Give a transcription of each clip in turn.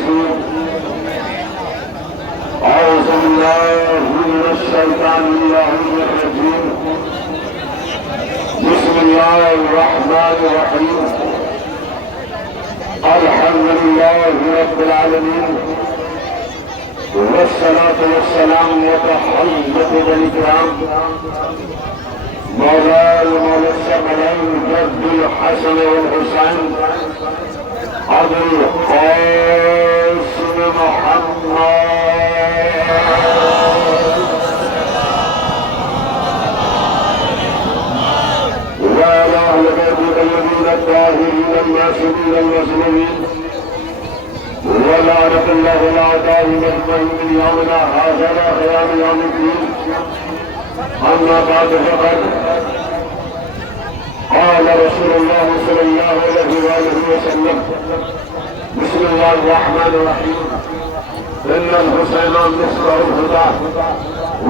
الرجيم أعوذ بالله من الشيطان الرجيم بسم الله الرحمن الرحيم الحمد لله رب العالمين والصلاة والسلام وتحية الإكرام مولاي مولى الثقلين جد الحسن والحسين أبو القاسم محمد وعلى أهل بيته الذين الطاهرين المعصومين المظلومين ولعنة الله الأعداء أجمعين من يومنا هذا إلى قيام يوم الدين. أما بعد فقد قال رسول الله صلى الله عليه وآله وسلم بسم الله الرحمن الرحيم إن الحسين مصباح الهدى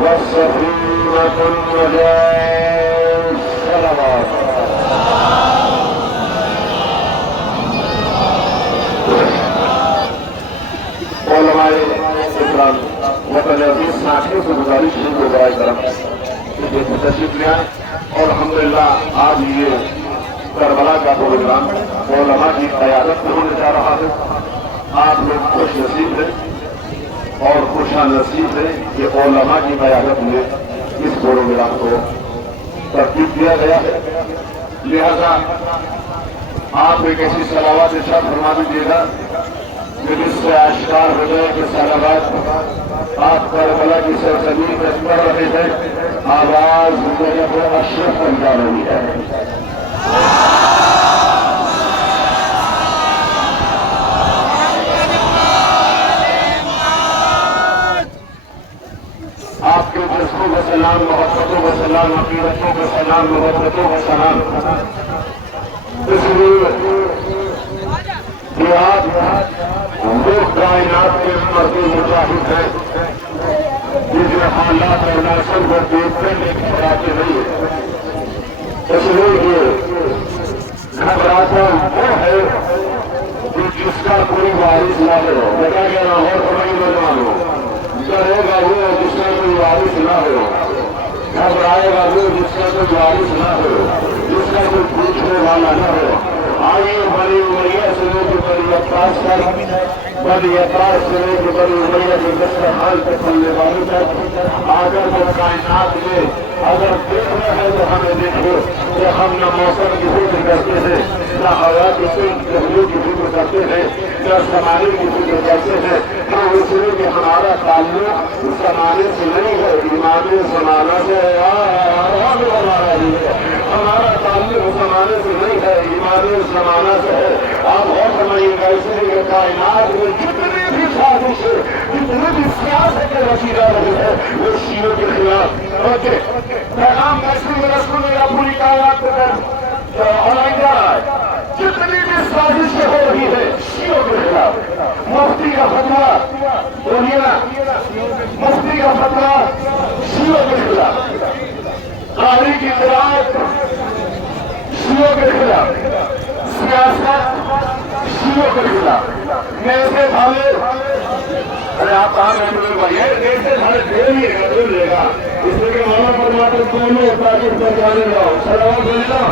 والسفينة النجاة الصلوات. علماء اکرام وطن عزیز ساتھیوں سے گزارش ہے کہ برائے کرم یہ تشریف لے آئیں اور الحمدللہ آج یہ کربلا کا پروگرام علماء کی قیادت میں ہونے جا رہا ہے. آپ لوگ خوش نصیب ہیں اور خوشا نصیب ہیں کہ علماء کی قیادت میں اس پروگرام کو ترتیب دیا گیا ہے. لہذا آپ ایک ایسی صلوات ارشاد فرما دیجیے گا جس سے آشکار ہو جائے کہ صلوات آپ کربلا کی سرزمین میں پڑھ رہے ہیں. آواز میرے کو اشرف بن جا رہی ہے. آپ کے جذبوں کا سلام، محبتوں کا سلام، عقیدتوں کا سلام، محبتوں کا سلام. اس لیے کہ آپ وہ کائنات کے مرد مجاہد ہیں جن حالات اور ناسل کو دیکھ کر گھبراتے نہیں ہیں. اس لیے گھبراتا وہ ہے کہ جس کا کوئی وارث نہ ہو. بتا کہ لاہور کو نہیں بنوا لو. ڈرے گا وہ جس کا کوئی وارث نہ ہو. گھبرائے گا وہ جس کا کوئی وارث نہ ہو، جس کا کوئی پوچھنے والا نہ ہو. آئیے بڑی امیہ سے لے کے بڑی افراز تک، بڑی افراز سے لے کے بڑی امیہ کے دسترخوان تک چلنے والوں تک اگر وہ کائنات میں اگر دیکھ رہے ہیں تو ہمیں دیکھو کہ ہم نہ موسم کی فکر کرتے ہیں، نہ ہوا کی فکر کرتے ہیں، نہ زمانے کی فکر کرتے ہیں. ہاں اس لیے کہ ہمارا تعلق زمانے سے نہیں ہے، ایمان زمانہ سے ہے. ہمارا تعلق زمانے سے نہیں ہے، ایمان زمانہ سے ہے. آپ غور فرمائیے گا اس لیے کہ کائنات میں جتنی بھی سازش ہے، جتنی بھی سیاست کے رسیدہ رہی ہے وہ شیعوں کے خلاف. پیغام ایسی رسول یا پوری کائنات کو آئیں جا رہا ہے. جتنی بھی سازشیں ہو رہی ہے شیعوں کے خلاف. مفتی کا فتویٰ بولیے نا، مفتی کا فتویٰ شیعوں کے خلاف. قاضی کی قرآت شیعوں کے خلاف. سیاست شیعوں کے خلاف. نیزے بھالے، ارے آپ کہاں بیٹھے بھائی نیزے بھالے دے لیے گا، دے لے گا. اس لیے کہ مولا فرماتے دونوں پاکستان جانے جاؤ. سلام علیکم.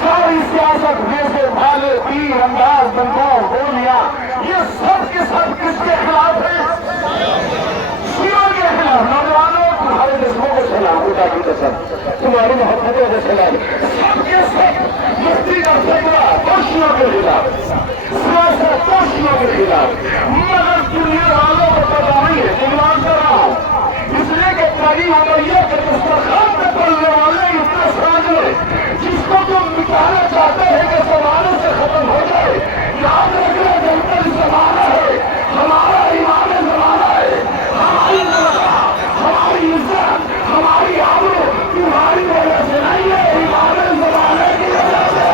ساری سیاست نیزے بھالے، تیر انداز، بندوق، گولیاں، یہ سب کے سب کس کے خلاف ہے؟ شیعوں کے خلاف. نوجوانوں تمہارے جسموں کو سلام، خدا کی قسم تمہاری محبتوں کو سلام. سب کے سب مفتی کا فتویٰ تو شیعوں کے خلاف، سیاست تو شیعوں کے خلاف. مگر دنیا والوں کو پتا نہیں ہے. دنیا کر رہا ہوں اس لیے کہ بڑی امیہ کے دسترخوان پہ پلنے والے اتنے ساجے جس کو تم مٹانا چاہتے ہیں کہ زمانے سے ختم ہو جائے. یاد رکھنا جب تک زمانہ ہے ہمارا ایمان زمانہ ہے. ہماری ہماری عزت، ہماری آبرو تمہاری وجہ سے نہیں ہے، ایمان زمانے کی وجہ سے.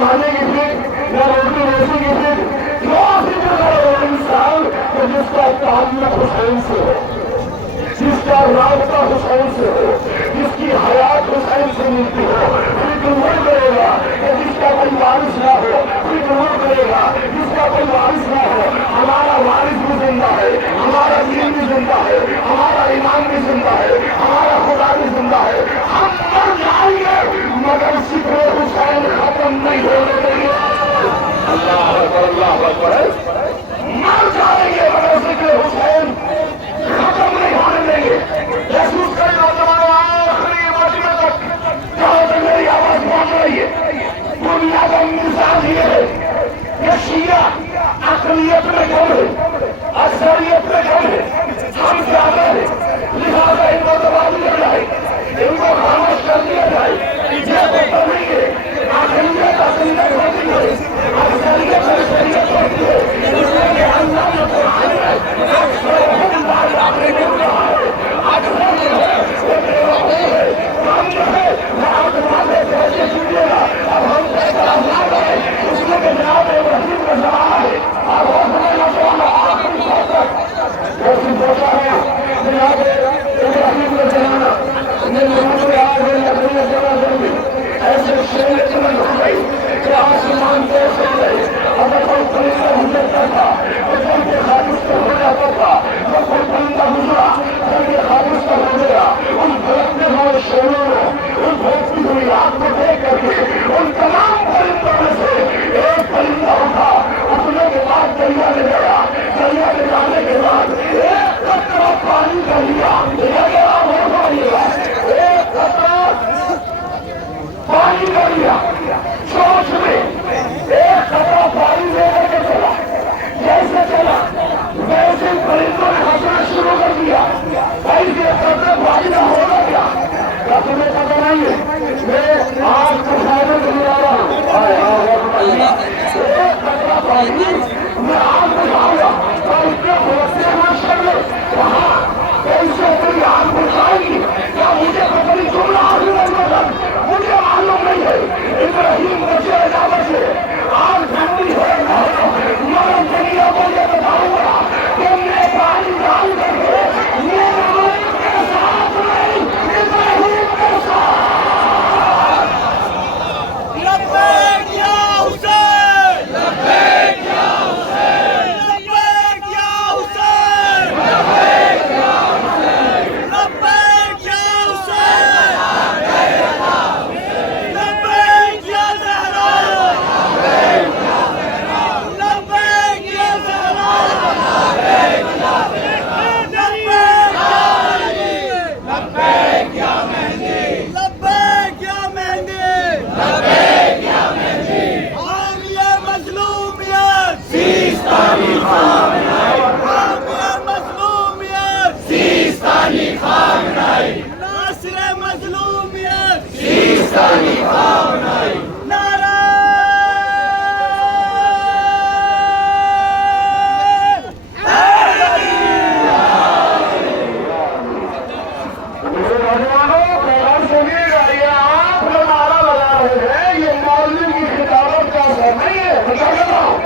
کمانے کی فکر، نہ روٹی روزی کی فکر، جو فکر کرے وہ انسان تو جس کا تعلق حسین سے ہو، جس کا رابطہ حسین سے ہو، جس کی حیات حسین سے ملتی ہو، فکر وہ کرے گا کہ جس کا کوئی وارث نہ ہو، فکر وہ کرے گا جس کا کوئی وارث نہ ہو، ہمارا وارث بھی زندہ ہے، ہمارا دین بھی زندہ ہے، ہمارا ایمان بھی زندہ ہے، ہمارا خدا بھی زندہ ہے، ہم مر جائیں گے مگر ذکر حسین ختم نہیں ہونے دیں گے۔ اللہ اکبر، اللہ اکبر، مر جائیں گے مگر ذکر حسین ختم نہیں ہونے دیں گے۔ محسوس کریں نوجوانوں، آخری مجمع تک جہاں تک میری آواز پہنچ رہی ہے، دنیا کا مزاج یہ ہے کہ شیعہ اقلیت میں کم ہے، اکثریت میں کم ہے، ہم زیادہ ہیں، لہٰذا ان کو دبا دیا جائے، ان کو خاموش کر دیا جائے، یہ بہتر نہیں ہے۔ اقلیت اقلیت ہوتی ہے، اکثریت اکثریت ہوتی ہے، اس لیے کہ اللہ نے قرآن میں اکثرهم لا یعقلون کہا ہے، اکثر جو ہے وہ بے وقوف ہے، ہم جو ہے وہ آسمان سے ایسے سنیے گا، اب ہم فیصلہ نہ کریں، اس لیے کہ جناب ابراہیم کا زمانہ ہے، اب وہ سمجھ نوجوانوں آخری سال تک ایسی سوچا ہے جناب ابراہیم کا زمانہ نے لوگوں کے آگے لکڑیاں جمع کر دی، ایسے شیر چمن ہو گئی کہ آسمان پیش ہو گئے، اگر کوئی پرندہ گزرتا تھا تو جن کے خالص پر ہو جاتا تھا، جب کوئی پرندہ گزرا جن کے خالص پر ہو گیا، ان بھڑکتے ہوئے شیروں نے ان بھڑکتی ہوئی آگ کو دیکھ کر کے ان تمام پرندوں میں سے ایک پرندہ اٹھا، اٹھنے کے بعد دریا میں گیا، دریا میں جانے کے بعد ایک قطرہ پانی کا لیا، ایک قطرہ پانی کا لیا، سوچ میں ایک قطرہ پانی لے کر کے چلا، جیسے چلا ویسے پرندوں نے ہنسنا شروع کر دیا، بھائی یہ قطرہ پانی کا ہوگا کیا؟ کیا تمہیں پتہ نہیں ہے میں آج کو فائدے کے لیے آ رہا ہوں، ایک قطرہ پانی میں آگ بجھاؤں گا اور اتنے بھڑکتے ہوئے شکل وہاں کیسے تیری آگ بجھائے گی؟ کیا مجھے پتہ نہیں جملہ آخر نہیں، مجھے معلوم نہیں ہے ابراہیم بچے علاوہ سے آگ ٹھنڈی ہو نہ ہو، مگر دنیا کو یہ بتاؤں گا کہ میں پانی ڈال کر کے میرے ملک کے ساتھ نہیں، ابراہیم کے ساتھ۔ لبیک یا حسین، لبیک یا حسین، لبیک یا حسین، لبیک یا حسین، لبیک یا حسین، لبیک یا زہرا، لبیک یا زہرا، لبیک یا مہدی، لبیک یا مہدی، لبیک یا مہدی، حامیہ مظلومیت، سیستانی خامنہئی، حامیہ مظلومیت، سیستانی خامنہئی، ناصر مظلومیت، سیستانی خامنہئی، نعرہ میرے نوجوانوں پیغام سنیے گا، یہ آپ جو نعرہ لگا رہے ہیں یہ مولوی کی خطابت کا اثر نہیں ہے، بتا دیتا ہوں،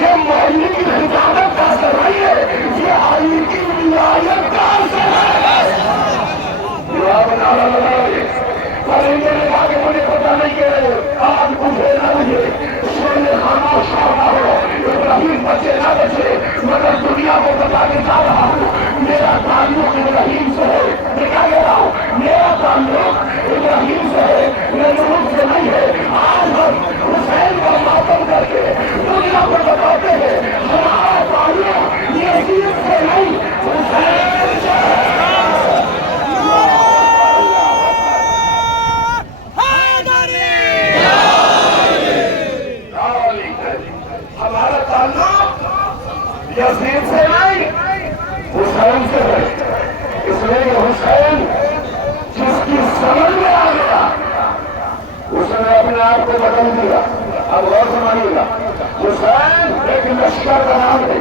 یہ مولوی کی خطابت کا اثر نہیں ہے، یہ علی کی ولایت کا اثر ہے۔ جو آپ نعرہ لگا رہے ہیں پر ان نے کہا کہ مجھے پتہ نہیں کہ آج مجھے نہ مجھے سونے خاموش ہونا ہو، ابراہیم بچے نہ بچے، مگر دنیا کو بتا کے جا رہا ہوں میرا تعلق ابراہیم سے ہے، میں کیا کہہ رہا ہوں میرا تعلق ابراہیم سے ہے، میں ملک سے نہیں ہے۔ آج ہم حسین کا ماتم کر کے دنیا کو بتاتے ہیں ہمارا تعلق یزید سے نہیں حسین سے ہے۔ ہمارا تعلق یزید سے نہیں حسین سے ہے، اس لیے کہ حسین جس کی سمجھ میں آ گیا اس نے اپنے آپ کو بدل دیا۔ اب غور سمجھیے گا، حسین ایک لشکر کا نام ہے،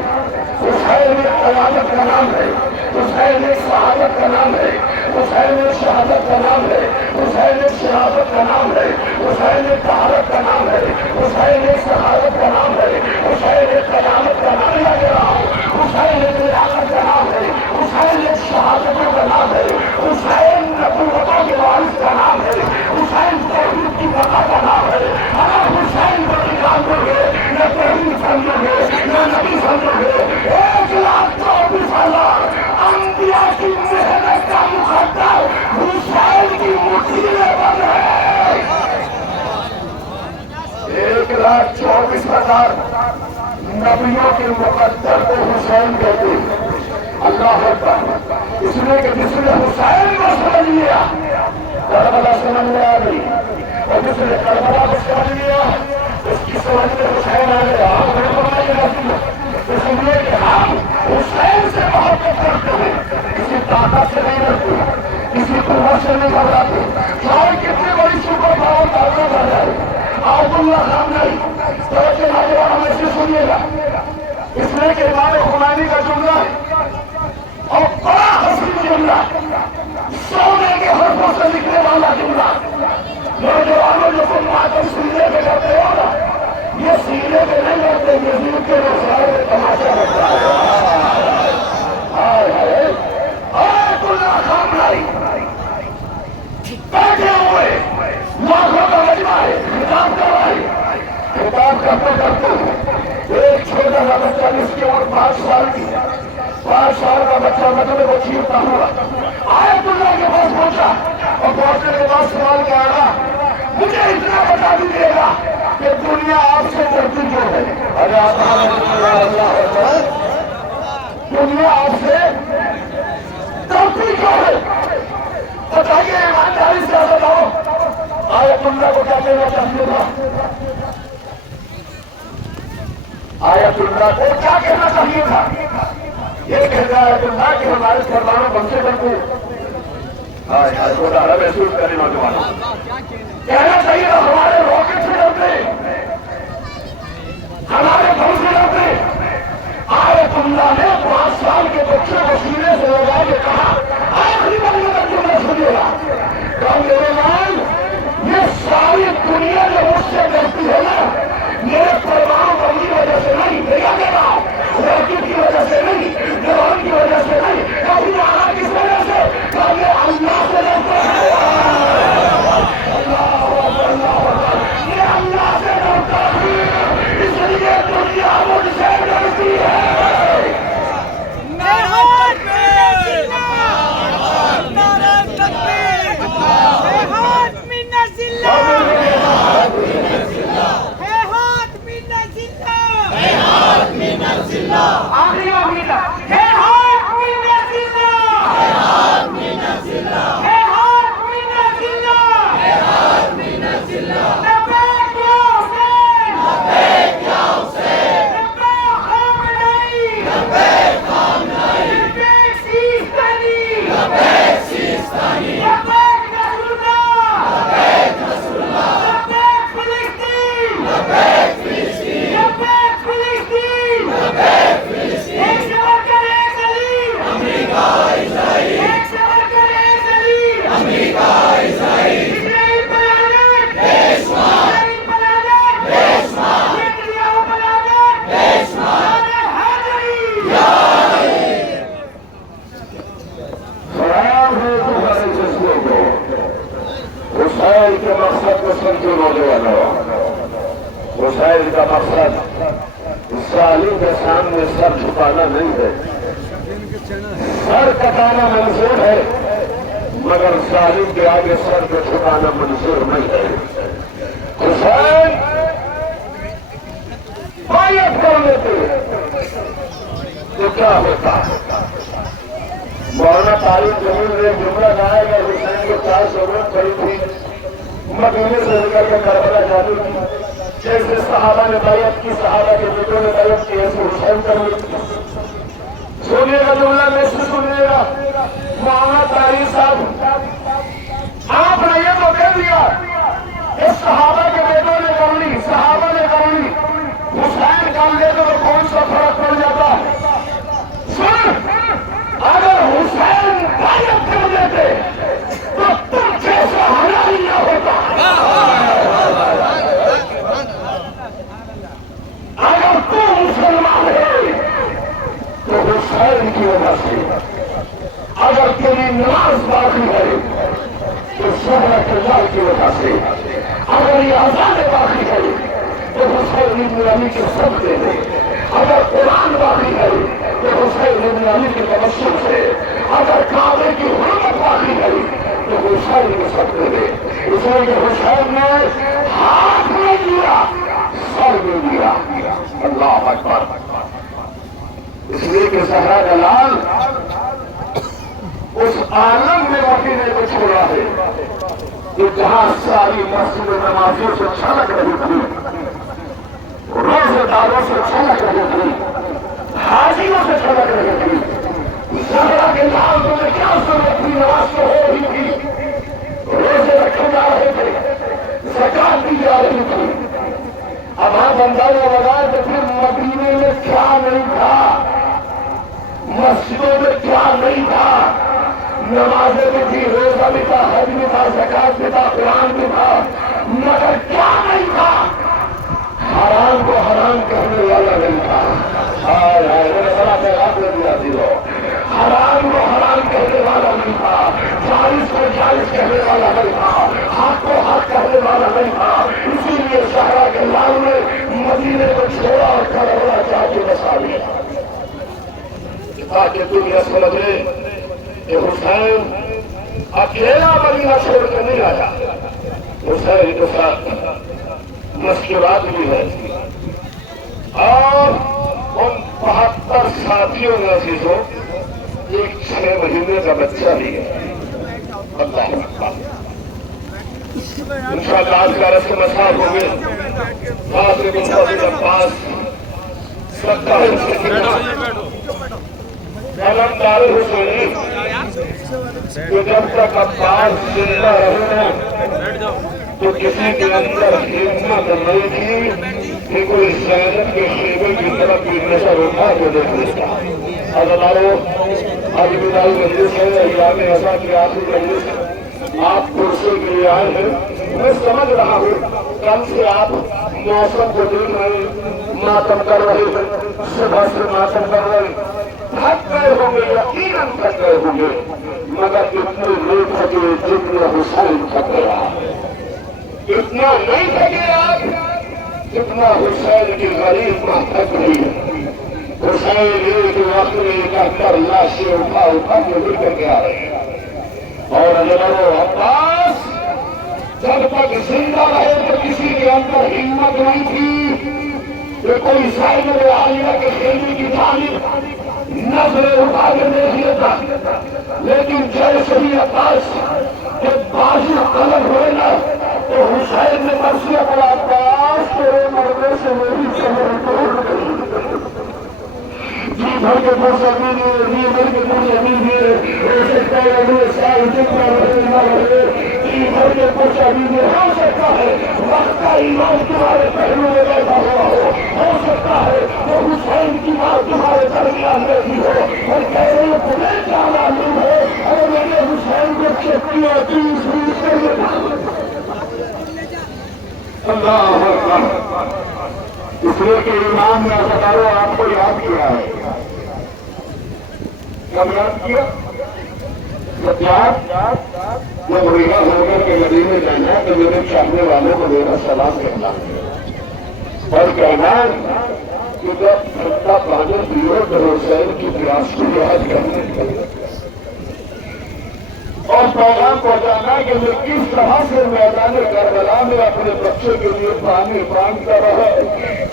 حسین ایک قیادت کا نام ہے، حسین ایک شہادت کا نام ہے، حسین ایک شہادت کا نام ہے، حسین ایک شہادت کا نام ہے، حسین ایک طہارت کا نام ہے، حسین ایک شہادت کا نام ہے، حسین ایک قیامت کا نام لیا گیا، حسین ایک لیاقت کا نام ہے، حسین ایک شہادتوں کا نام ہے، حسین نبوتوں کے وارث کا نام ہے، حسین توحید کی بقا کا نام ہے۔ اگر حسین کو نکالو گے نہ توحید سمجھو گے نہ نبی سمجھو گے۔ 1,24,000 انبیاء کی محنت کا مقدر حسین کی مٹھی میں بند ہے۔ 1,24,000 نبیوں کے مقدر کو حسین کہتے ہیں۔ اللہ اکبر، اس لیے کہ جس نے حسین کو سمجھ لیا کربلا سمجھ میں آ گئی، اور جس نے کربلا کو سمجھ لیا اس کی سمجھ میں حسین آ گیا۔ آپ نے فرمایا اس لیے کہ ہم حسین سے محبت کرتے ہیں، کسی طاقت سے نہیں ڈرتے، کسی قوت سے نہیں گھبراتے، چاہے کتنی بڑی سپر پاور طاقت آ جائے۔ عبد اللہ خان نہیں توجہ نوجوان میں سے سنیے گا، اس لیے کہ امام خمینی کا جملہ اور بڑا حسین جملہ، سونے کے حرفوں سے لکھنے والا جملہ، نوجوانوں جو تم ماتم سینے پہ کرتے ہو نا، یہ سینے پہ نہیں کرتے، یزید کے روزگار میں تماشا کرتا ہے۔ آیت اللہ خامنائی بیٹھے ہوئے لاکھوں کا مجمع ہے، خطاب کر رہا ہے، خطاب کرتے کرتے ایک چھوٹا سا بچہ جس کی عمر 5 سال کی، 5 سال کا بچہ مطلب وہ چیختا ہوا آیت اللہ کے پاس پہنچا، اور پہنچنے کے بعد سوال کیا آگا، مجھے اتنا بتا دیجیے گا کہ دنیا آپ سے ڈرتی کیوں ہے؟ ارے اللہ، دنیا آپ سے ڈرتی کیوں ہے؟ بتائیے ایمانداری سے بتاؤ، آیت اللہ کو کیا کہنا چاہیے تھا؟ آیت اللہ کو کیا کہنا چاہیے تھا؟ یہ کہتا ہے آیت اللہ کہ ہمارے سرداروں بن سے ڈرتے، چھوٹا محسوس کرنے نوجوانوں کہنا چاہیے تھا ہمارے راکٹ سے ڈرتے، ہمارے بم سے ڈرتے۔ آیت اللہ نے 5 سال کے بچے کو سینے سے لگا کے کہا، آخری بندے کا جملہ سنیے گا، کہ میرے مان یہ ساری دنیا جو مجھ سے ڈرتی ہے نا، میرے پروانوں بم کی وجہ سے نہیں، میرا کہنا راکٹ کی وجہ سے نہیں، ڈرون کی وجہ سے نہیں، کبھی آنا کس وجہ سے؟ کہ میں اللہ سے ڈرتے ہیں، یہ اللہ سے ڈرتا ہوں، اس لیے دنیا مجھ سے ڈرتی ہے۔ آخری امید ہے ہاتھ میں نزلہ، ہے ہاتھ میں نزلہ، ہے ہاتھ میں نزلہ، ہے ہاتھ میں نزلہ، لبیک یا حسین، لبیک یا حسین، لبیک خامنائی، لبیک خامنائی، لبیک سیستانی، لبیک سیستانی، لبیک نصر اللہ، لبیک نصر اللہ، لبیک فلسطین، لبیک فلسطین، لبیک فلسطین، لبیک فلسطین، ایک شبر کرے زلیل، امریکہ اسرائیل، ایک شبر کرے زلیل، امریکہ اسرائیل، اسرائیل بلادت، اسرائیل بلادت، نیتنیاہو بلادت، حیدری، خراب ہے تمہارے جذبے کو، حسین کے مقصد کو سمجھو نوجوانوں، حسین کا مقصد ظالم کے سامنے سر جھکانا نہیں ہے، سر کٹانا منظور ہے مگر ظالم کے آگے سر کو جھکانا منظور نہیں ہے۔ حسین بیعت کر لیتے تو کیا ہوتا؟ مولانا طارق جمیل نے جملہ کہا کہ حسین کو 4 ضرورت پڑی تھی مدینے سے نکل کے کربلا جانے کی، جیسے صحابہ نے بیعت کی، صحابہ کے بیٹوں نے بیعت کی، ایسے حسین کر لی۔ سنیے گا جملہ میں سے سنیے گا، مولانا طارق صاحب آپ نے یہ تو کہہ دیا کہ صحابہ کے بیٹوں نے کر لی، صحابہ نے کر لی، حسین کر لے تو کون سا فرق پڑ جاتا؟ سن، اگر حسین بیعت کر لیتے تو تم جیسا حلال نہ ہوتا۔ آزاد باقی ہے تو حسین ابن علی کے صدقے میں، اگر قرآن باقی ہے تو حسین ابن علی کے تبسم سے، اگر کعبے کی حرمت باقی ہے تو حسین کے صدقے میں، اس لیے کہ حسین نے ہاتھ میں دیا، سر میں دیا۔ اللہ اکبر۔ اس لیے کہ زہرا کا لال اس عالم میں مدینے کو چھوڑا ہے کہ جہاں ساری مسجد نمازوں سے چھلک رہی تھی، روزے داروں سے چھلک رہی تھی، حاجیوں سے چھلک رہی تھی۔ زہرا کے لال کو میں کیا ضرورت تھی؟ نماز تو ہو رہی تھی، روزے رکھے جا رہے تھے، زکات دی جا رہی تھی۔ اب آپ اندازہ لگائیں کہ پھر مدینے میں کیا نہیں تھا، مسجدوں میں کیا نہیں تھا، نمازیں بھی تھی، روزہ بھی تھا، حج بھی تھا، زکات بھی تھا، قرآن بھی تھا، مگر کیا نہیں تھا؟ حرام کو حرام کہنے والا نہیں تھا۔ ہائے ہائے، میرے بڑا پیغام لے دیا دیو۔ حرام کو حرام کہنے والا نہیں تھا، جائز کو جائز کہنے والا نہیں تھا، حق کو حق کہنے والا نہیں تھا۔ اسی لیے زہرا کے لال نے مدینے کو چھوڑا اور کربلا جا کے بسا لیا، تاکہ دنیا سمجھ لے کہ حسین اکیلا مدینہ چھوڑ کر نہیں آیا، حسین کے ساتھ مشکلات بھی ہے، اور ان 72 ساتھیوں میں عزیزوں ایک 6 مہینے کا بچہ بھی ہے۔ اللہ اکبر۔ انشاءاللہ آج کا رسم مساف ہو گئے، فاضل بن فاضل عباس 27 سے علمدار حسین کہ جب تک عباس زندہ رہے تو کسی کے اندر ہمت نہیں تھی کہ کوئی زینب کے خیمے کی طرف بھی نظر اٹھا کے دیکھ لیتا۔ حضراتو، آج بدائی مجلس ہے، ایام ازاں کی آخری مجلس ہے، آپ کرسی کے لیے آئے ہیں۔ میں سمجھ رہا ہوں کل سے آپ موسم کو دیکھ رہے ہیں، ماتم کر رہے ہیں، صبح سے ماتم کر رہے ہیں، تھک گئے ہوں گے، یقیناً تھک گئے ہوں گے، مگر اتنے نہیں تھکے جتنا حسین تھک گیا۔ اتنا نہیں تھکے آپ جتنا حسین کی غریب ماں تھک رہی ہے۔ حسین ایک وقت میں 71 لاشیں اٹھا اٹھا کے لے کر کے آ رہے ہیں، اور اگر عباس جب تک زندہ رہے تو کسی کے اندر ہمت نہیں تھی کہ کوئی زینب عالیہ کے خیمے کی جانب نظریں اٹھا کے دیکھ لیتا، لیکن جیسے ہی عباس کے بازو الگ ہوئے نا تو حسین نے مرثیہ پڑا، عباس تیرے مرنے سے میری کمر توڑ گئی۔ جی بھر کے پوچھا دیجیے، جی بھر کے پوچھا دیجیے، ہو سکتا ہے اگلے سال جتنا رہے نہ رہے، جی بھر کے پوچھا دیجیے، ہو سکتا ہے وقت کا ایمان تمہارے پہلو میں بیٹھا ہوا ہو سکتا ہے وہ حسین کی بات تمہارے درمیان میں بھی ہو، اور کہہ رہے ہو تمہیں کیا معلوم ہے اگر میں نے حسین کو چپی اور 30 سے اللہ اکبر۔ اس لیے کہ امام نے ہزاروں آپ کو یاد کیا ہے، کب یاد کیا؟ سجاد جب ریحا ہو کر کے مدینے جانا تو میرے چاہنے والوں کو میرا سلام کہنا اور کہنا کہ جب ٹھنڈا پانی پیو تو حسین کی پیاس کو یاد کرنے اور پیغام پہنچانا کہ میں کس طرح سے میدان کربلا میں اپنے بچے کے لیے پانی مانگتا رہا،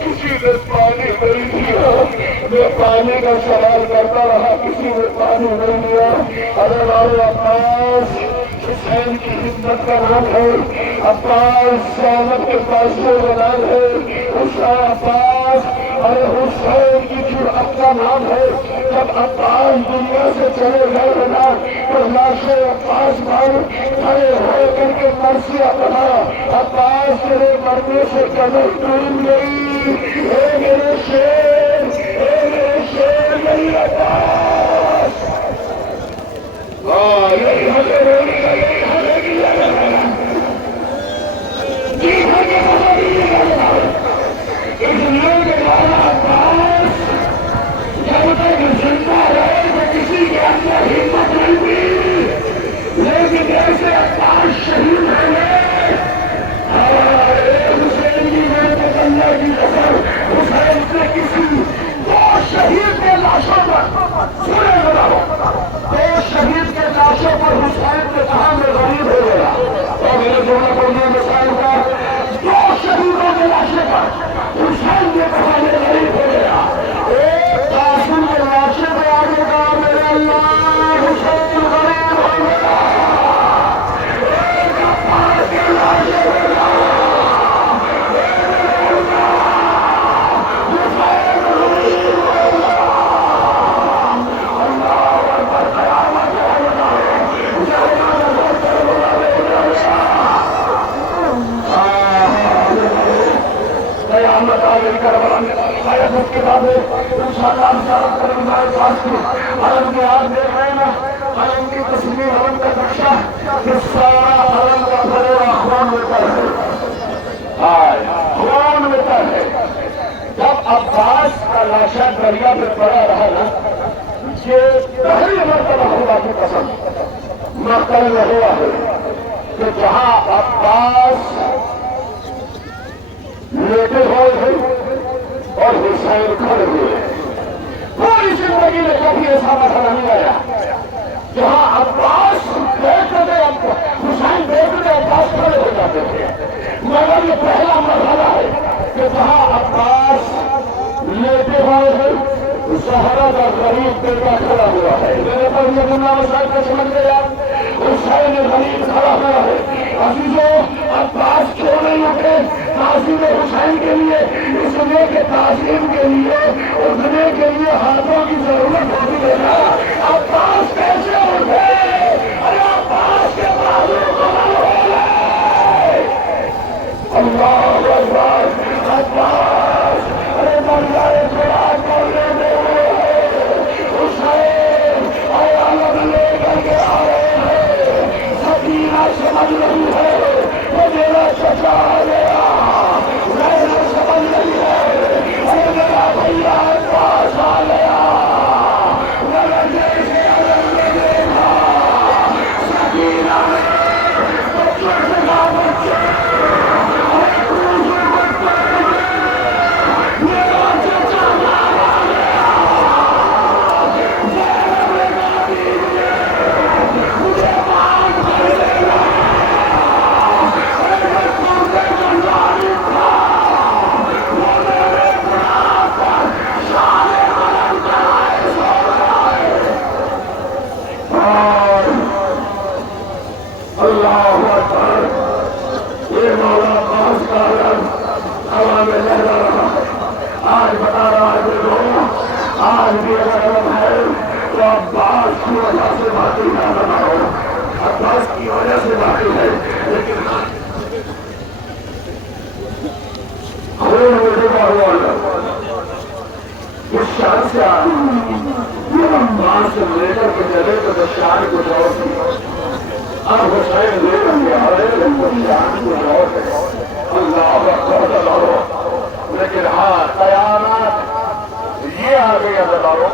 کسی نے پانی نہیں دیا، میں پانی کا سوال کرتا رہا، کسی نے پانی نہیں دیا۔ ارے عباس حسین کی خدمت کا نام ہے، عباس زینب کے پیسے کا نام ہے، حسین عباس ارے حسین کی جرأت کا نام ہے۔ جب عباس دنیا سے چلے گئے نا تو لاشیں عباس پر کھڑے ہو کر کے مرثیہ پڑھا، عباس تیرے مرنے سے قدم ٹوٹ گئی، اے میرے شیر، اے میرے شیر میری عباس۔ یہی ہمیں رونے کا، یہی ہمیں دیا گیا، جی ہمیں خبر دیا گیا، اس لیے کہ ہمارا عباس جب تک زندہ رہے تو کسی کے اندر ہمت نہیں ہوئی، لیکن جیسے عباس شہید ہو گئے تعالی کربلا میں آیت کتابیں انشاءاللہ ہم شارت کریں گے پاس کی علم کے ہاتھ دیکھ رہے ہیں نا علم کی تصویر علم کا نقشہ یہ سارا علم کا بھرا خون ہوتا ہے خون ہوتا ہے جب عباس کا لاشا دریا پہ پڑا رہا نا یہ پہلی مرتبہ خدا کی قسم مقتل ہوا ہے کہ جہاں عباس لیٹے ہوئے ہیں اور حسین کھڑے ہوئے ہیں پوری زندگی میں کبھی ایسا مسئلہ نہیں آیا جہاں عباس بیٹھتے تھے حسین بیٹھتے تھے عباس کھڑے ہو جاتے تھے مگر یہ پہلا مرحلہ ہے کہ جہاں عباس لیٹے ہوئے ہیں زہرا کا غریب بیٹا کھڑا ہوا ہے میرے پر یہ جملہ مسائل کو سمجھ گیا حسین غریب کھڑا ہوا ہے عزیزوں عباس کیوں نہیں اٹھے تعظیم حسین کے لیے اس لیے کہ تعظیم کے لیے اٹھنے کے لیے ہاتھوں کی ضرورت ہوتی ہے نا عباس کیسے اٹھے ارے عباس کے بازو کمل ہو گئے اللہ اکبر عباس ارے مر جائے تھوڑا بولنے دے حسین عیالت لے کر کے آ رہے ہیں سکینہ سمجھ رہی ہے وہ میرا چچا آ گیا میں نہ سمجھ رہی ہے ارے میرا بھیا پاس آ گیا میرا جیسے علم نے دیکھا سکینہ نے بچوں سے کہا بچے آج بتا رہا ہے جو آج بھی اگر علم ہے تو عباس کی وجہ سے باقی نہ بناؤ عباس کی وجہ سے باقی ہے لیکن خون میں ڈوبا ہوا اس شان سے یہ رمضان سے لے کر کے چلے تو شان کو جوڑ دی اب حسین لے کر کے آ رہے تو شان کو جوڑ دے اللہ اکبر اللہ لیکن ہاں قیامت یہ آ گئی اداروں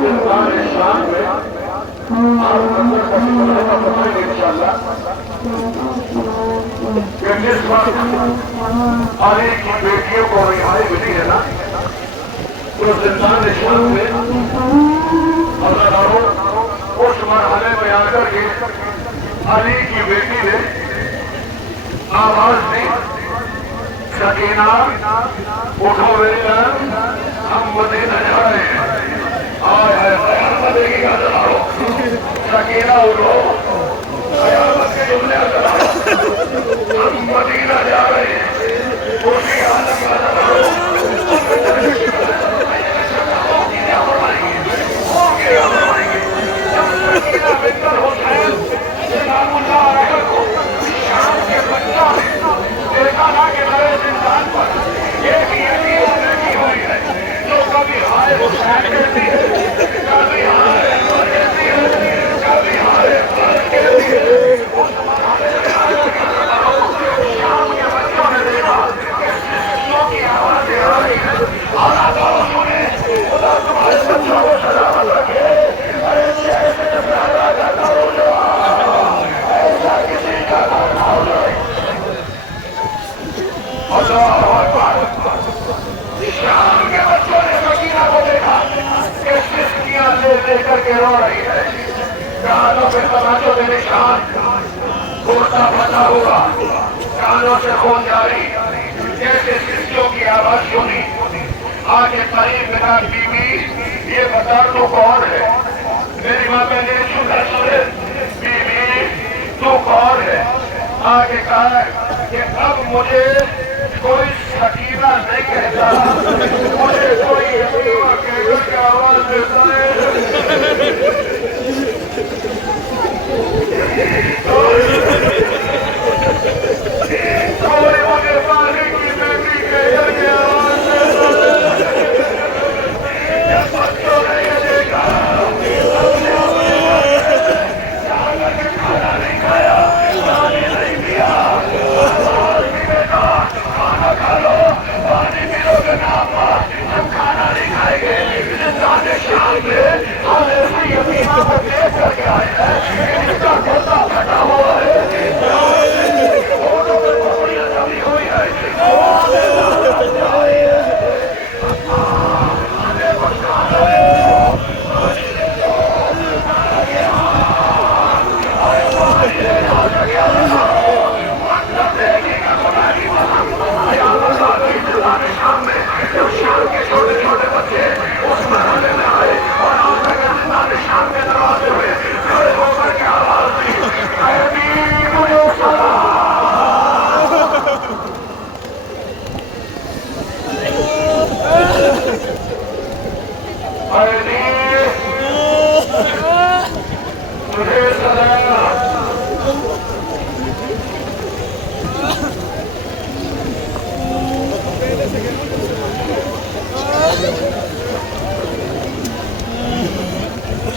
انسان شان میں انشاءاللہ کہ جس وقت علی کی بیٹیوں کو رہائی ملی ہے نا اس انسان شان میں اداروں اس مرحلے میں آ کر کے علی کی بیٹی نے آواز دی سکینہ اٹھو میری بہن ہم مدینہ جا رہے ہیں آئے قیامت کی قدر آؤ سکینہ اٹھو قیامت کے جملے اٹھو ہم مدینہ جا رہے ہیں اسی عالم کا دباؤ سکینہ بنت حسین سلام اللہ علیہ کو شام کے بچہ دیکھا نہ کہ نئے انسان پر یہ بھی ہونے کی ہوئی ہے جو کبھی ہائے حسین کہتی ہے کبھی ہائے عمر کہتی ہے کبھی ہائے فرد کہتی ہے اس مرحلے میں شام کے بچوں نے دیکھا کہ سسیوں کی آوازیں آ رہی ہیں اور آدھاؤ سنے خدا تمہارے بچوں کو سلامت رکھے ارے جیسے پیارا کا نوجوان ایسا کسی کا نہ ہو جائے اللہ اکبر شام کے بچوں نے سکینہ کو دیکھا کہ سسکیاں لے کر کے رو رہی ہے کانوں پہ تماچوں کے نشان کرتا پھٹا ہوا کانوں سے خون جاری جیسے سسکیوں کی آواز سنی آگے قریب بنا بی بی یہ بتا تو کون ہے میری ماں میں نے سنے بی بی تو کون ہے آگے کہا کہ اب مجھے کوئی سکینہ نہیں کہتا مجھے کوئی حکیمہ کہہ کر کے آواز دیتا ہے کوئی مجھے پانی کی بیٹی کہہ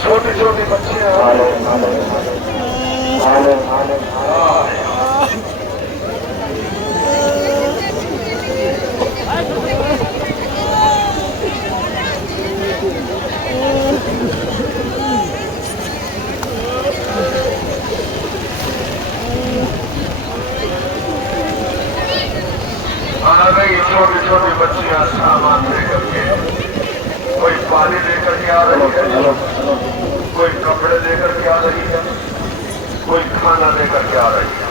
چھوٹی چھوٹی بچیاں آ گئی چھوٹی چھوٹی بچیاں سامان لے کر کے کوئی پانی لے کر کے آ رہی ہے کوئی کپڑے لے کر کے آ رہی ہے کوئی کھانا لے کر کے آ رہی ہے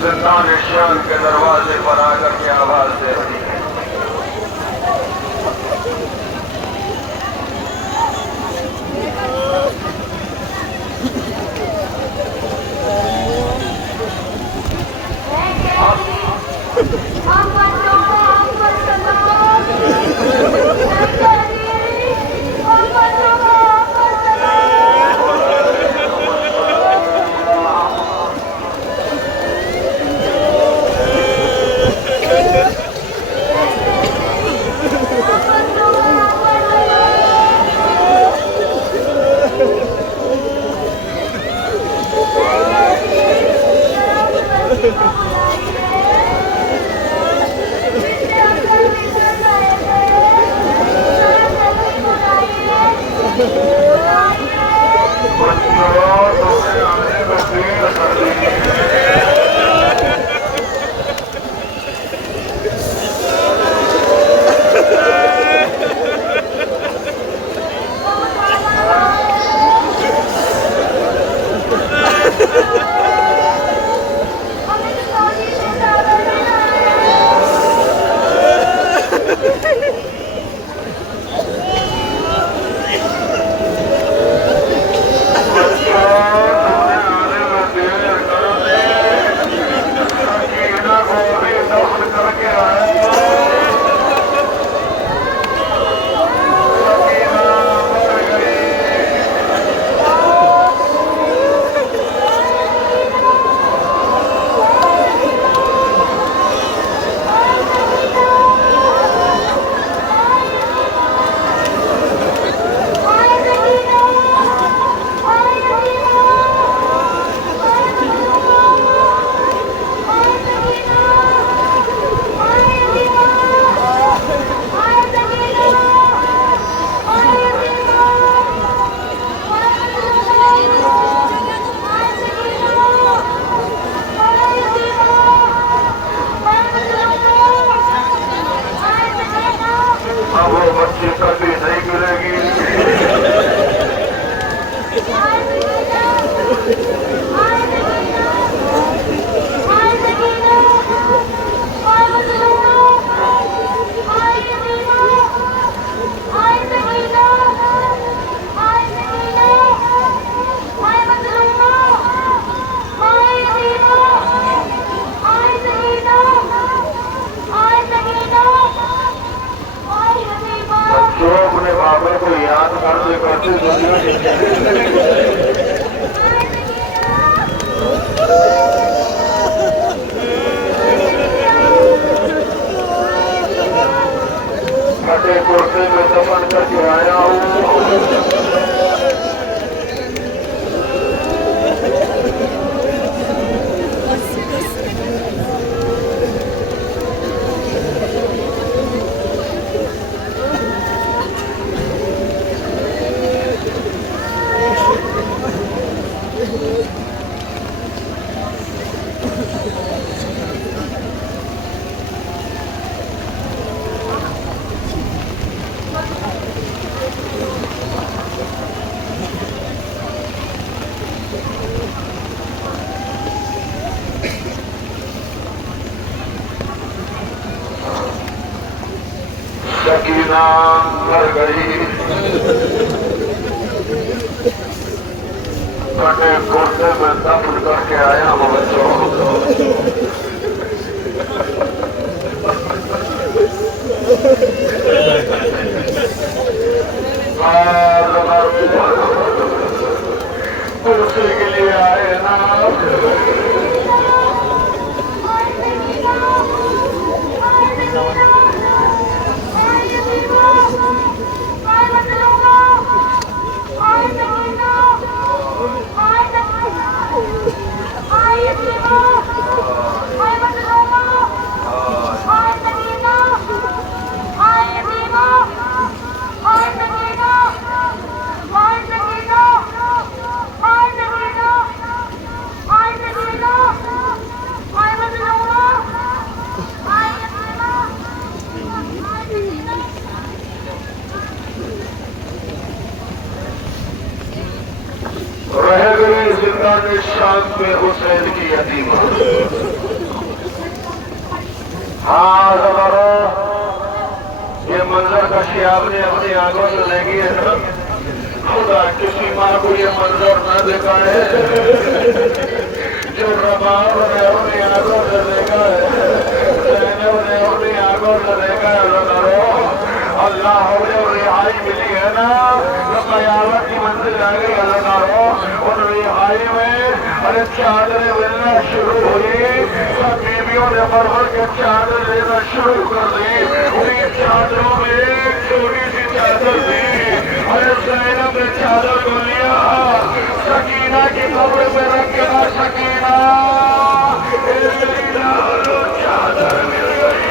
زندان شان کے دروازے پر آ کر کے آواز دے رہی ہے سکینہ مر گئی کٹے کوٹے میں دفن کر کے آیا ہوں بچوں کرسی کے لیے آئے نا حسین کی یتیمہ. ہاں زبرو یہ منظر کشی آپ نے اپنی آنکھوں سے دیکھی ہے نا. خدا کسی ماں کو یہ منظر نہ دکھائے جو رباب نے اپنی آنکھوں سے دیکھا ہے, زینب نے اپنی آنکھوں سے دیکھا ہے. زبرو اللہ جو رہائی ملی ہے نا, جو قیامت کی منزل آ گئی. اللہ تعالیٰ ان رہائی میں ارے چادریں ملنا شروع ہوئی. سب بیویوں نے بڑھ کے چادر لینا شروع کر دی. انہیں چادروں میں ایک چھوٹی سی چادر تھی. ارے زینب نے چادر کو لیا, سکینہ کی قبر میں رکھا. سکینہ چادر مل گئی.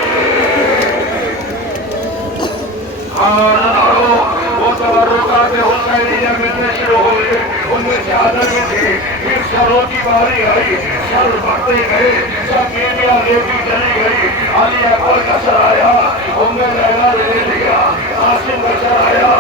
وہ تبرکات حسینیہ ملنے شروع ہوئے. ان میں چادر بھی تھی. پھر سروں کی باری آئی, سر بڑھتے گئے. سب بیویاں لیتی چلی گئی. علی اکبر کا سر آیا, ام لیلا نے لے لیا. قاسم کا سر آیا,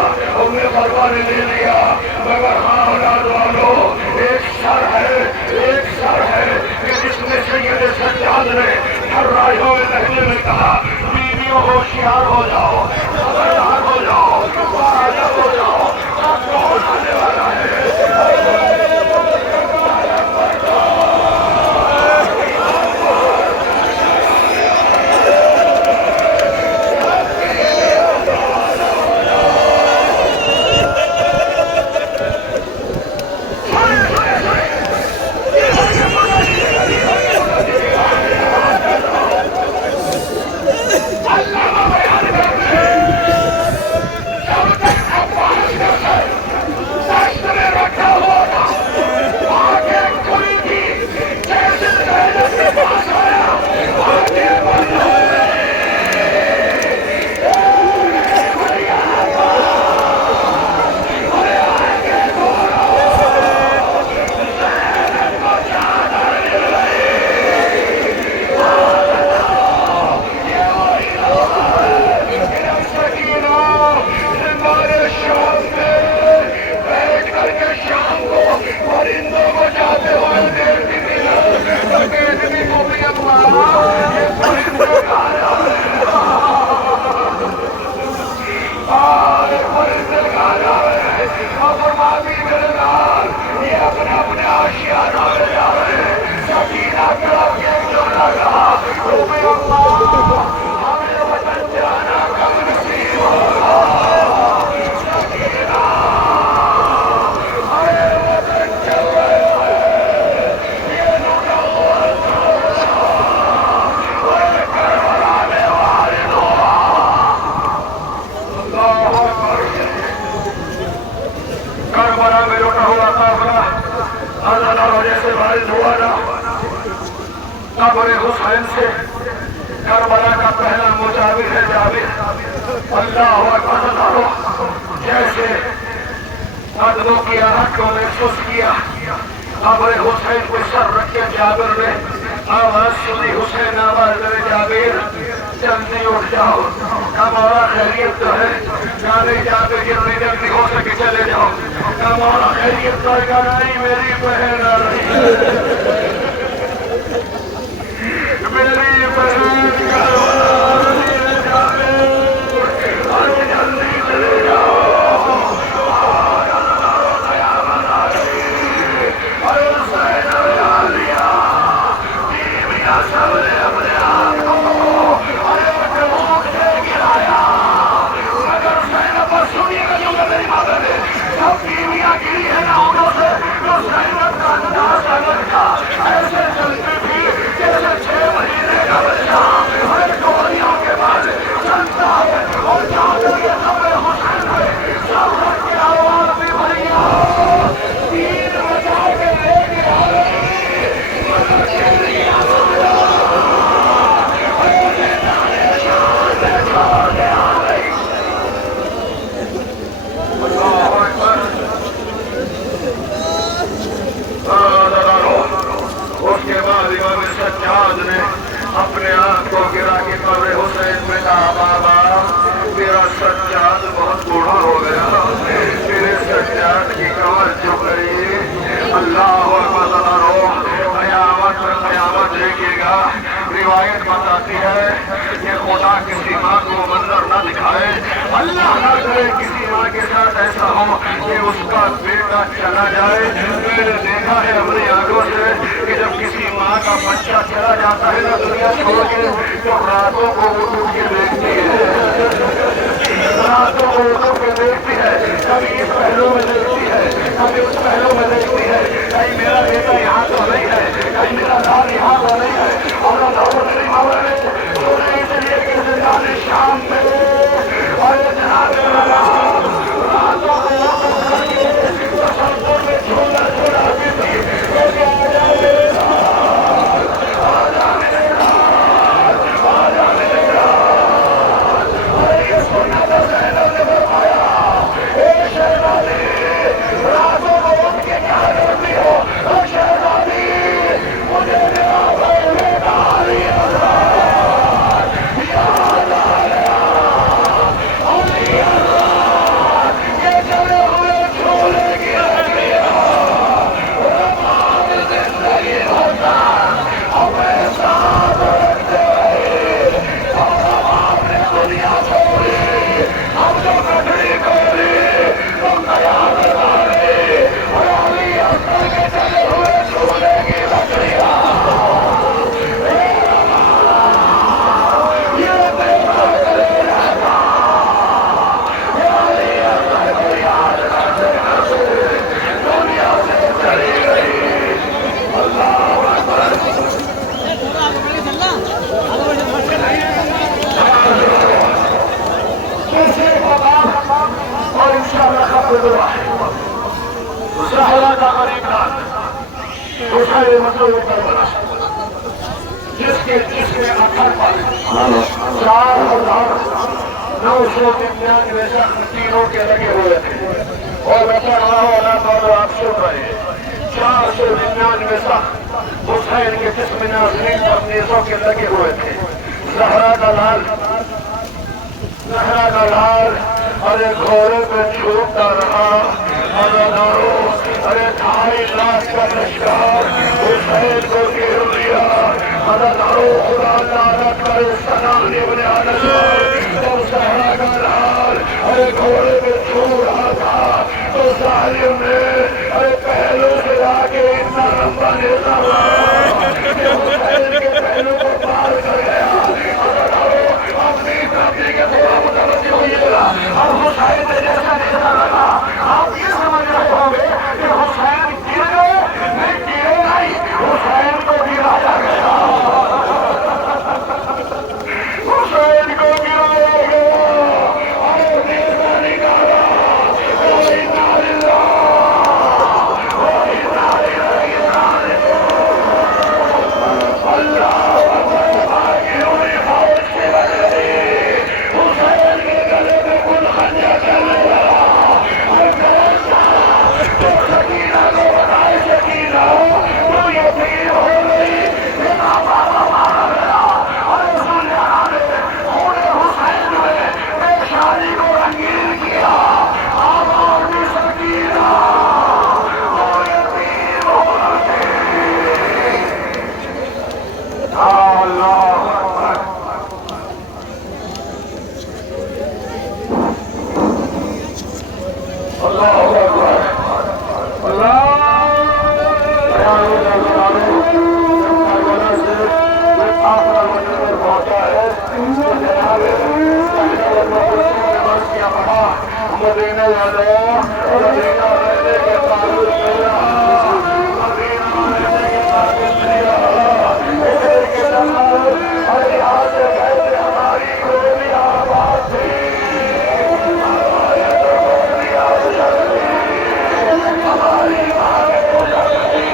ام فروا نے لے لیا. مگر ہاں اولاد والو, ایک سر ہے کہ جس میں سید سجاد نے ہر رائحوں میں لہجے میں کہا, بیویوں ہوشیار ہو جاؤ, خبردار ہو جاؤ, باادب ہو جاؤ, سب کو اٹھانے والا ہے. حسین سے کربلا کا پہلا مجاور ہے جابر. اللہ اکبر. جیسے قدموں کی آنکھوں میں سس کیا, قبر حسین کو سر رکھ کے جابر نے آواز سنی. حسین آواز میرے جابر جلدی اٹھ جاؤ, کمانا خیریت تو ہے. نہیں جاتے جتنی جلدی ہو سکے چلے جاؤ. کمانا خیریت تو ہے, نہیں میری بہن آ رہی, میری بہن جلدی چلے جاؤ. سب نے اپنے آپ کو گرایا. مگر زینب پر سنیے گا جو میری مادر نے سب بیویاں گری ہے نا, انہوں سے جو زینب کا انداز الگ تھا. ایسے چلتی تھی جیسے 6 مہینے کا بچہ ہر گولیوں کے بعد چلتا ہے. اور جہاں تک یہ خبر حسین ہے, سب رکھ کے آواز بھی بھریا, 3 بجا کے لے کے آ رہی. مگر تیری آواز اس کے بعد امام سجاد نے اپنے آپ کو گرا کے قبر حسین میں کہا, بابا میرا سجاد بہت بوڑھا ہو گیا, میرے سجاد کی کمر جھک گئی. اللہ اکبر. دیکھیے گا روایت بتاتی ہے کہ خدا کسی ماں کو منظر نہ دکھائے، اللہ نہ کرے کسی ماں کے ساتھ ایسا ہو کہ اس کا بیٹا چلا جائے۔ میں نے دیکھا ہے اپنی آنکھوں سے کہ جب کسی ماں کا بچہ چلا جاتا ہے نا دنیا چھوڑ کے، تو راتوں کو وہ اٹھ کے دیکھتی ہے، راتوں کو اٹھ کے دیکھتی ہے، کبھی اس پہلو میں دیکھتی ہے، کبھی اس پہلو میں دیکھتی ہے، کہیں میرا بیٹا یہاں تو نہیں ہے، کہیں میرا لال یہاں تو نہیں ہے۔ اور میری ماں نے اس لیے کہ زندان شام میں اور جناب راتوں کو تصور میں چھوڑا چھوڑا بھی تھی، کیونکہ آ جا میرے ساتھ، آ جا میرے ساتھ، آ جا میرے ساتھ۔ ارے یہ سننا تو زینب نے فرمایا، اے شہزادی راتوں کو اٹھ کے کیا کرتی ہو؟ اے شہزادی مجھے میرا بیٹا علی حضرت یاد آیا، علی حضرت یہ جلے ہوئے چھولے کی ہڈیاں رمال زندگی ہوتا ہمیں ساتھ رکھتے رہے، اور اب آپ نے دنیا چھوڑی، اب جو کٹڑی کھولی تو قیام لگا گئی، اور علی حضرت کے جلے ہوئے چھولے کی لکڑیاں یہ دیکھا کرے رہتا، یہ علی حضرت کو یاد کرتے کرتے دنیا سے چلی گئی۔ اللہ اکبر۔ کیسے مقام اور انشاءاللہ خبر زہرا کا غریب نام دوسرے مسئلے پر بنا، جس کے 18 پر 4,999 زخم تینوں کے لگے ہوئے تھے، اور میں پڑھ رہا ہوں اللہ تعالیٰ آپ سن رہے ہیں، 499 زخم حسین کے جسم ناظرین پر نیزوں کے لگے ہوئے تھے۔ زہرا کا لال ارے گھوڑے پہ چھوٹتا رہا، ارے 2.5 لاکھ کا لشکر حسین کو گھیر لیا، خدا لعنت کرے سنان ابن انس اور زہرا کا لال ارے گھوڑے پہ چھو رہا تھا، تو ظالم نے ارے پہلو سے آگے اتنا لمبا نیزا مارا کہ حسین کے پہلو کو پار کر گیا۔ اپنی ترقی کے تھوڑا متوجہ ہوئیے گا، اور حسین نے جیسا نیزا لگا آپ یہ سمجھ رہے ہوں گے کہ حسین گر گئے، نہیں گرے نہیں، حسین کو گرایا گیا، حسین کو گرایا گیا، اور نیزا نکالا، وَإِنَّا لِلَّهِ وَإِنَّا إِلَيْهِ رَاجِعُونَ۔ اللہ اکبر۔ آگے ہوئی فوج کی وجہ سے حسین کے گلے میں کل خنجر چلنے لگا، اور تو سکینہ کو بتائے، سکینہ تو یتیم ہو گئی، بنا بابا مارا گیا، اور سنیا نے خون حسین میں پیشانی کو رنگین کیا، آواز بھی سکینہ تو یتیم ہو گئی۔ اللہ اکبر۔ اللہ اکبر۔ اللہ مدینہ والے مدینہ رہنے کے تعلق کیا، مدینہ رہنے کے تعلق کیا، ادھر کے اندر ہر یہاں سے کہتے ہماری گولیاں آباد تھی، ہماری گولیاں اجڑ گئی، ہماری مانگیں اجڑ گئی۔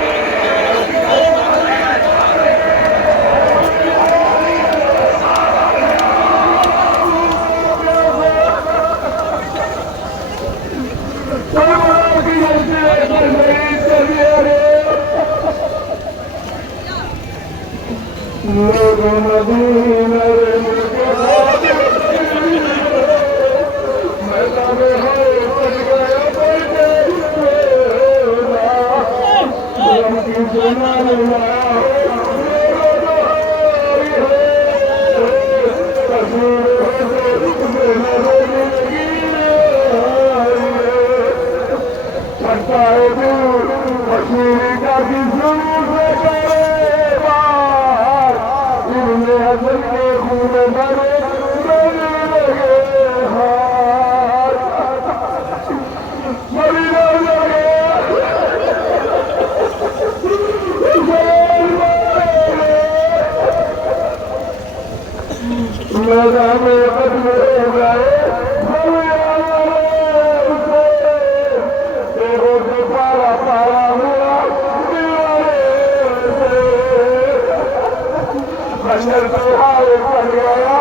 میدان قتل ہو گئے پارا پارا ہوا بندر کو ہار پڑ گیا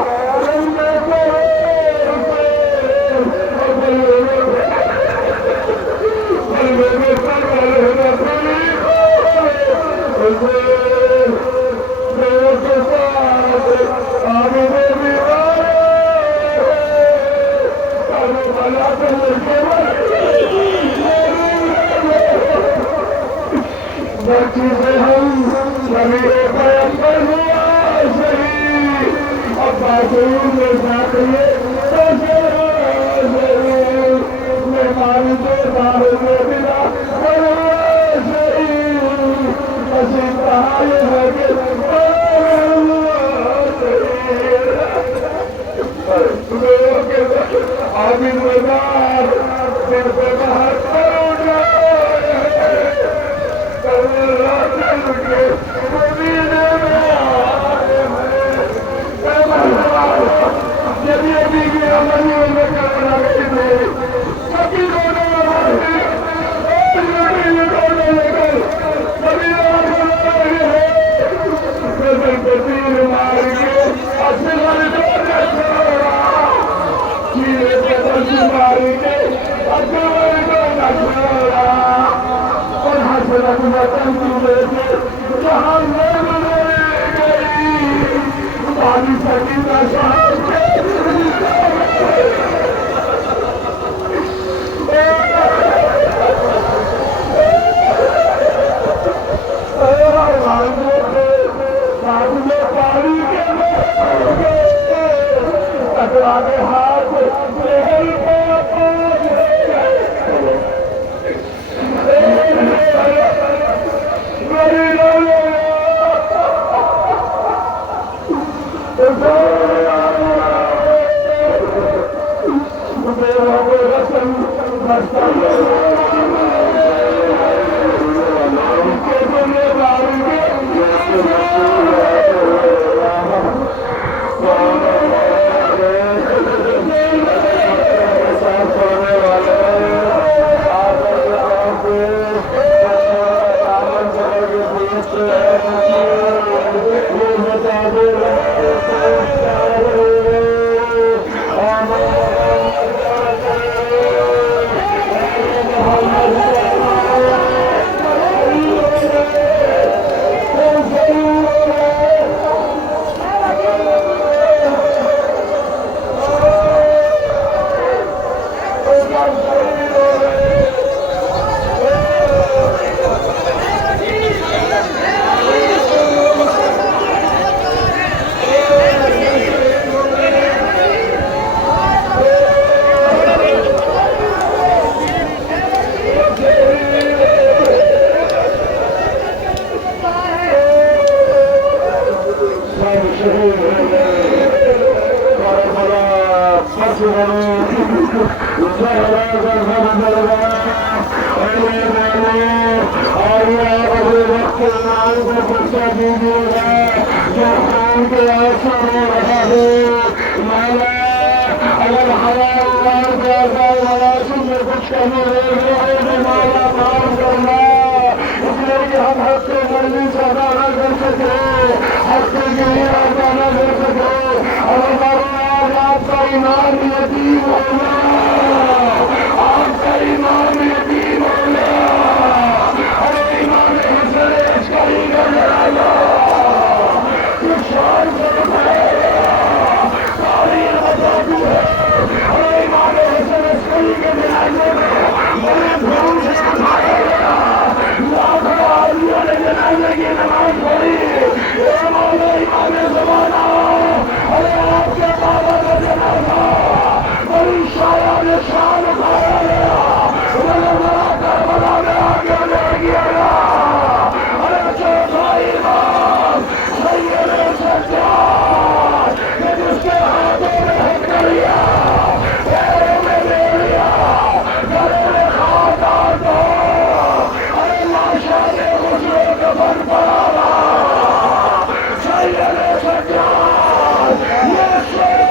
Yes, sir!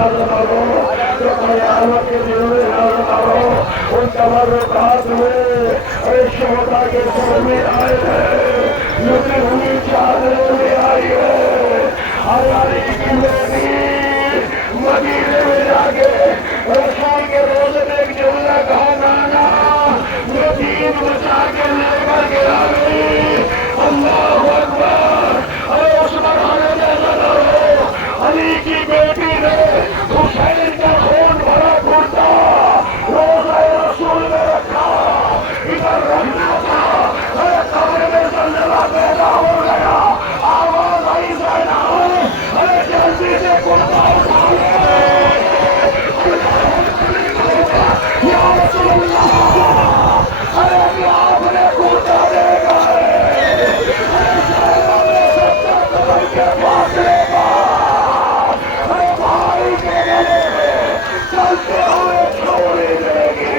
نازل کرو، جو قیامت کے دن میں نازل کرو، ان تبرکات میں شہداء کے سر میں آئے ہیں، لٹی ہوئی چادروں میں آئی ہے، ہماری کی بیٹی مدینے میں جا کے رسول کے روزے میں ایک جملہ کہا، نانا میں دین بچا کے لے کر کے آ گئی، اللہ اکبر۔ ارے اس مرحلے میں نظر ہو، علی کی بیٹی نے حسین کا خون بھرا کرتا روزہ رسول میں رکھا، ادھر رکھنا تھا، ارے قبر میں زلزلہ پیدا ہو گیا، آواز آئی زینب، ارے جلدی سے کرتا اٹھا لے یا رسول اللہ، ارے کیا آپ نے کرتا دے گئے، ارے زینب نے سچا قبر کے فاصلے پر ارے بھائی کے گلے میں چلتے ہوئے چھوڑی دے گی،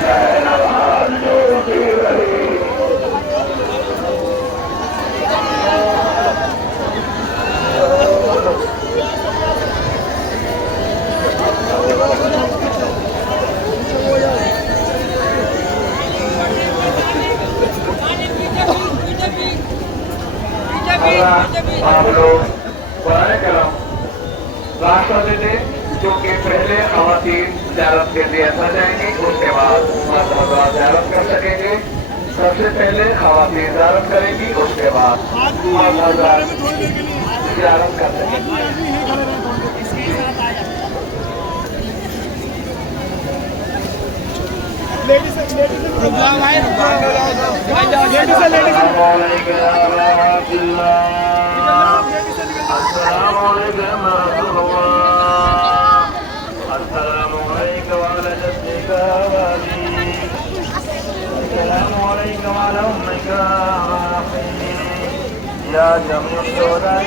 زینب ہاتھ جوڑتی رہی۔ آپ لوگ قرآن کرم راستہ دے دیں، کیونکہ پہلے خواتین زیارت کے لیے ایسا جائیں گی، اس کے بعد مرتبہ زیارت کر سکیں گے۔ سب سے پہلے خواتین زیارت کریں گی، اس کے بعد مرتبہ زیارت کر سکیں گے۔ السلام علیکم وعلی امک یا جميع الشهداء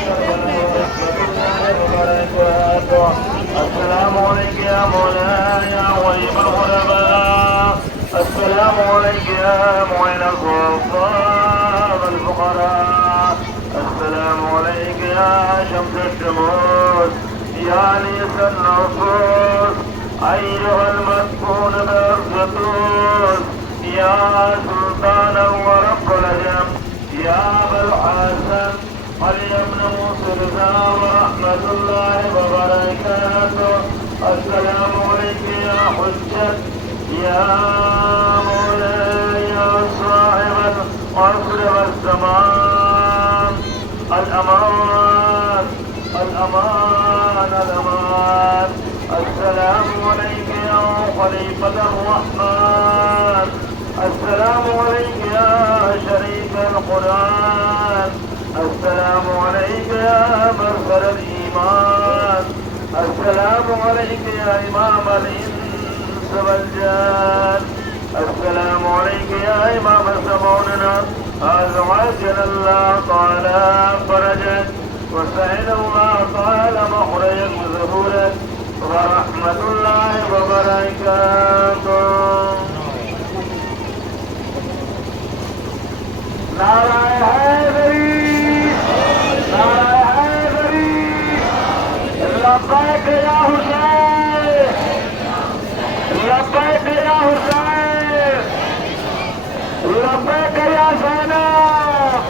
السلام عليك يا مولاي يا غيب الغرباء، السلام عليك يا معين الضعفاء والفقراء، السلام عليك يا شمس الشموس يا انيس النفوس، ايها المسكون بالزيتون يا سلطان ورب العجم يا ابا الحسن علي بن موسى ورحمة الله وبركاته، السلام عليك يا حجة يا مولاي يا صاحب العصر والزمان، الأمان الأمان الأمان، السلام عليك يا خليفة الرحمن، السلام عليك يا شريك القرآن، السلام عليك يا مظهر الإيمان، السلام عليك يا إمام الإنس والجان، السلام عليك يا إمام زماننا، عجل الله تعالى فرجك وسعد الله تعالى مخرجك وظهورك ورحمة الله وبركاته۔ نعرہ حیدری، نعرہ حیدری، لبیک یا حسین، لبیک یا حسین، لبیک یا زینب،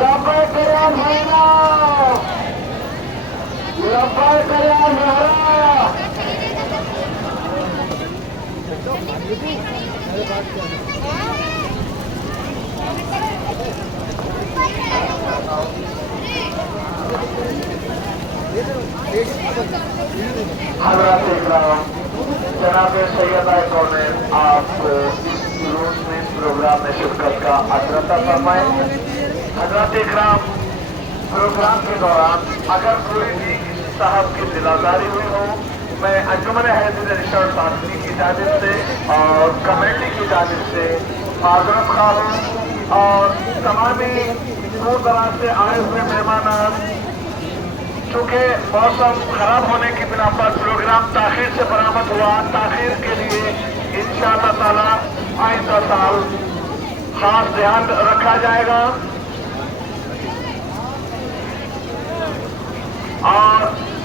لبیک یا زینب، لبیک یا زہرا۔ حضرات اکرام، جناب سیدہ کونین آپ کو اس روشنی پروگرام میں شرکت کا حضرت فرمائیں۔ حضرات اکرام، پروگرام کے دوران اگر کوئی بھی صاحب کی دلازاری ہوئی ہو، میں انجمن حیدر ریسرچ سازی کی جانب سے اور کمیٹی کی جانب سے معذرت خواہ ہوں، اور تمامی دور دراز سے آئے ہوئے مہمانان، چونکہ موسم خراب ہونے کی بنا پر پروگرام تاخیر سے برآمد ہوا، تاخیر کے لیے انشاءاللہ تعالی آئندہ سال خاص دھیان رکھا جائے گا۔ اور